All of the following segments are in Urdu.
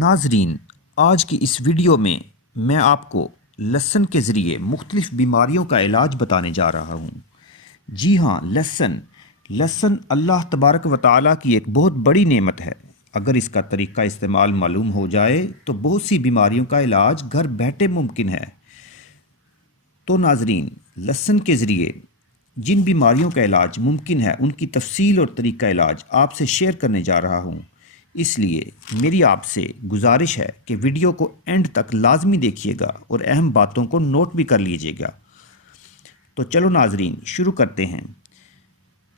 ناظرین، آج کی اس ویڈیو میں آپ کو لہسن کے ذریعے مختلف بیماریوں کا علاج بتانے جا رہا ہوں۔ جی ہاں، لہسن اللہ تبارک و تعالیٰ کی ایک بہت بڑی نعمت ہے۔ اگر اس کا طریقہ استعمال معلوم ہو جائے تو بہت سی بیماریوں کا علاج گھر بیٹھے ممکن ہے۔ تو ناظرین، لہسن کے ذریعے جن بیماریوں کا علاج ممکن ہے ان کی تفصیل اور طریقہ علاج آپ سے شیئر کرنے جا رہا ہوں۔ اس لیے میری آپ سے گزارش ہے کہ ویڈیو کو اینڈ تک لازمی دیکھیے گا اور اہم باتوں کو نوٹ بھی کر لیجیے گا۔ تو چلو ناظرین، شروع کرتے ہیں۔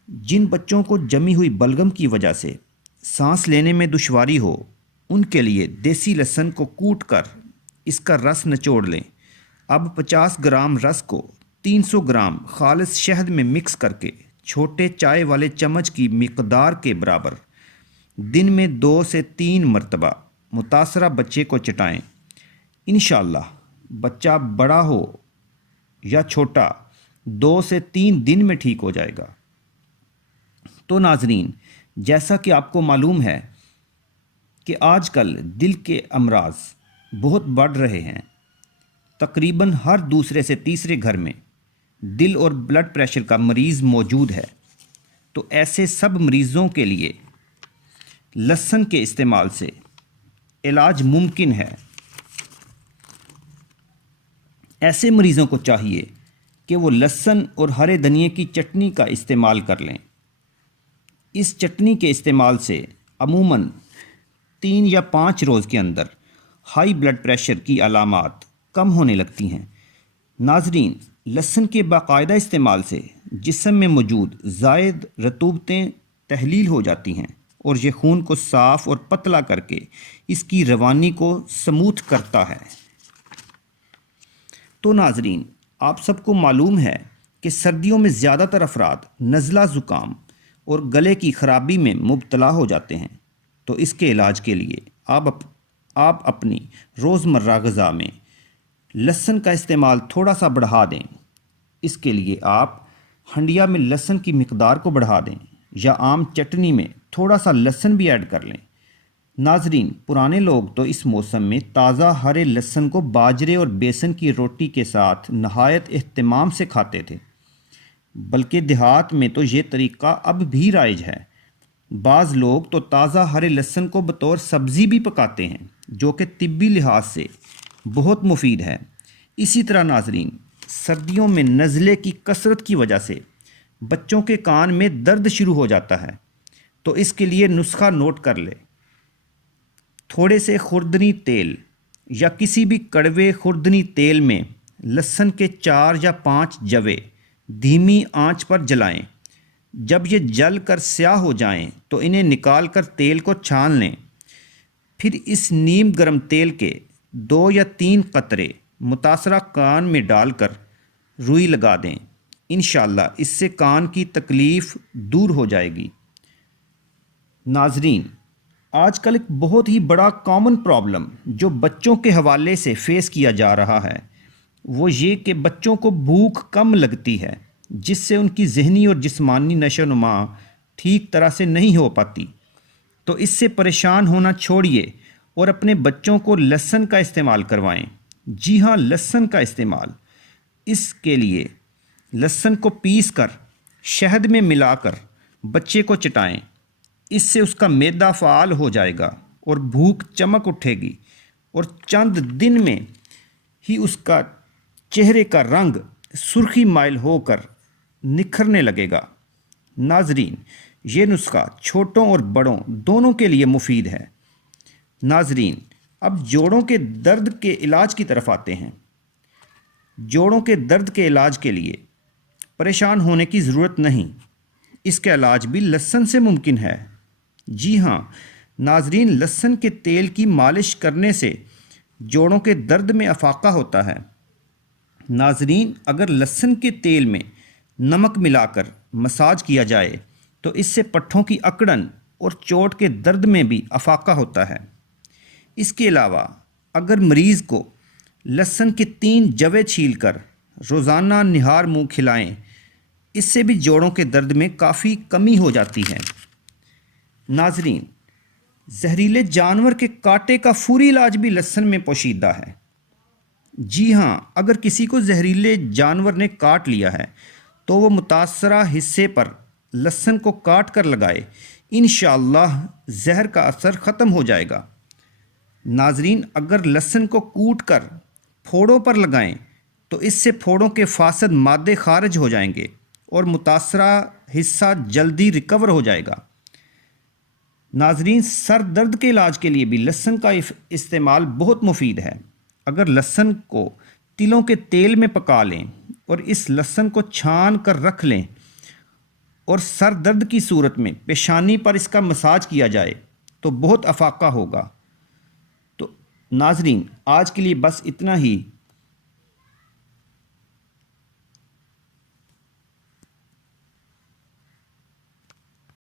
جن بچوں کو جمی ہوئی بلغم کی وجہ سے سانس لینے میں دشواری ہو، ان کے لیے دیسی لہسن کو کوٹ کر اس کا رس نچوڑ لیں۔ اب 50 گرام رس کو 300 گرام خالص شہد میں مکس کر کے چھوٹے چائے والے چمچ کی مقدار کے برابر دن میں 2 سے 3 مرتبہ متاثرہ بچے کو چٹائیں۔ انشاءاللہ بچہ بڑا ہو یا چھوٹا 2 سے 3 دن میں ٹھیک ہو جائے گا۔ تو ناظرین، جیسا کہ آپ کو معلوم ہے کہ آج کل دل کے امراض بہت بڑھ رہے ہیں۔ تقریباً ہر دوسرے سے تیسرے گھر میں دل اور بلڈ پریشر کا مریض موجود ہے۔ تو ایسے سب مریضوں کے لیے لہسن کے استعمال سے علاج ممکن ہے۔ ایسے مریضوں کو چاہیے کہ وہ لہسن اور ہرے دھنیے کی چٹنی کا استعمال کر لیں۔ اس چٹنی کے استعمال سے عموماً 3 یا 5 روز کے اندر ہائی بلڈ پریشر کی علامات کم ہونے لگتی ہیں۔ ناظرین، لہسن کے باقاعدہ استعمال سے جسم میں موجود زائد رطوبتیں تحلیل ہو جاتی ہیں اور یہ خون کو صاف اور پتلا کر کے اس کی روانی کو سموتھ کرتا ہے۔ تو ناظرین، آپ سب کو معلوم ہے کہ سردیوں میں زیادہ تر افراد نزلہ زکام اور گلے کی خرابی میں مبتلا ہو جاتے ہیں۔ تو اس کے علاج کے لیے آپ اپنی روزمرہ غذا میں لہسن کا استعمال تھوڑا سا بڑھا دیں۔ اس کے لیے آپ ہنڈیا میں لہسن کی مقدار کو بڑھا دیں یا عام چٹنی میں تھوڑا سا لہسن بھی ایڈ کر لیں۔ ناظرین، پرانے لوگ تو اس موسم میں تازہ ہرے لہسن کو باجرے اور بیسن کی روٹی کے ساتھ نہایت اہتمام سے کھاتے تھے، بلکہ دیہات میں تو یہ طریقہ اب بھی رائج ہے۔ بعض لوگ تو تازہ ہرے لہسن کو بطور سبزی بھی پکاتے ہیں، جو کہ طبی لحاظ سے بہت مفید ہے۔ اسی طرح ناظرین، سردیوں میں نزلے کی کثرت کی وجہ سے بچوں کے کان میں درد شروع ہو جاتا ہے۔ تو اس کے لیے نسخہ نوٹ کر لے۔ تھوڑے سے خوردنی تیل یا کسی بھی کڑوے خوردنی تیل میں لہسن کے 4 یا 5 جوے دھیمی آنچ پر جلائیں۔ جب یہ جل کر سیاہ ہو جائیں تو انہیں نکال کر تیل کو چھان لیں۔ پھر اس نیم گرم تیل کے 2 یا 3 قطرے متاثرہ کان میں ڈال کر روئی لگا دیں۔ انشاءاللہ اس سے کان کی تکلیف دور ہو جائے گی۔ ناظرین، آج کل ایک بہت ہی بڑا کامن پرابلم جو بچوں کے حوالے سے فیس کیا جا رہا ہے وہ یہ کہ بچوں کو بھوک کم لگتی ہے، جس سے ان کی ذہنی اور جسمانی نشو و نما ٹھیک طرح سے نہیں ہو پاتی۔ تو اس سے پریشان ہونا چھوڑیے اور اپنے بچوں کو لہسن کا استعمال کروائیں۔ جی ہاں، لہسن کا استعمال۔ اس کے لیے لہسن کو پیس کر شہد میں ملا کر بچے کو چٹائیں۔ اس سے اس کا معدہ فعال ہو جائے گا اور بھوک چمک اٹھے گی اور چند دن میں ہی اس کا چہرے کا رنگ سرخی مائل ہو کر نکھرنے لگے گا۔ ناظرین، یہ نسخہ چھوٹوں اور بڑوں دونوں کے لیے مفید ہے۔ ناظرین، اب جوڑوں کے درد کے علاج کی طرف آتے ہیں۔ جوڑوں کے درد کے علاج کے لیے پریشان ہونے کی ضرورت نہیں، اس کا علاج بھی لہسن سے ممکن ہے۔ جی ہاں ناظرین، لہسن کے تیل کی مالش کرنے سے جوڑوں کے درد میں افاقہ ہوتا ہے۔ ناظرین، اگر لہسن کے تیل میں نمک ملا کر مساج کیا جائے تو اس سے پٹھوں کی اکڑن اور چوٹ کے درد میں بھی افاقہ ہوتا ہے۔ اس کے علاوہ اگر مریض کو لہسن کے 3 جوے چھیل کر روزانہ نہار منہ کھلائیں، اس سے بھی جوڑوں کے درد میں کافی کمی ہو جاتی ہے۔ ناظرین، زہریلے جانور کے کاٹے کا فوری علاج بھی لہسن میں پوشیدہ ہے۔ جی ہاں، اگر کسی کو زہریلے جانور نے کاٹ لیا ہے تو وہ متاثرہ حصے پر لہسن کو کاٹ کر لگائے، انشاءاللہ زہر کا اثر ختم ہو جائے گا۔ ناظرین، اگر لہسن کو کوٹ کر پھوڑوں پر لگائیں تو اس سے پھوڑوں کے فاسد مادے خارج ہو جائیں گے اور متاثرہ حصہ جلدی ریکور ہو جائے گا۔ ناظرین، سر درد کے علاج کے لیے بھی لہسن کا استعمال بہت مفید ہے۔ اگر لہسن کو تلوں کے تیل میں پکا لیں اور اس لہسن کو چھان کر رکھ لیں اور سر درد کی صورت میں پیشانی پر اس کا مساج کیا جائے تو بہت افاقہ ہوگا۔ تو ناظرین، آج کے لیے بس اتنا ہی۔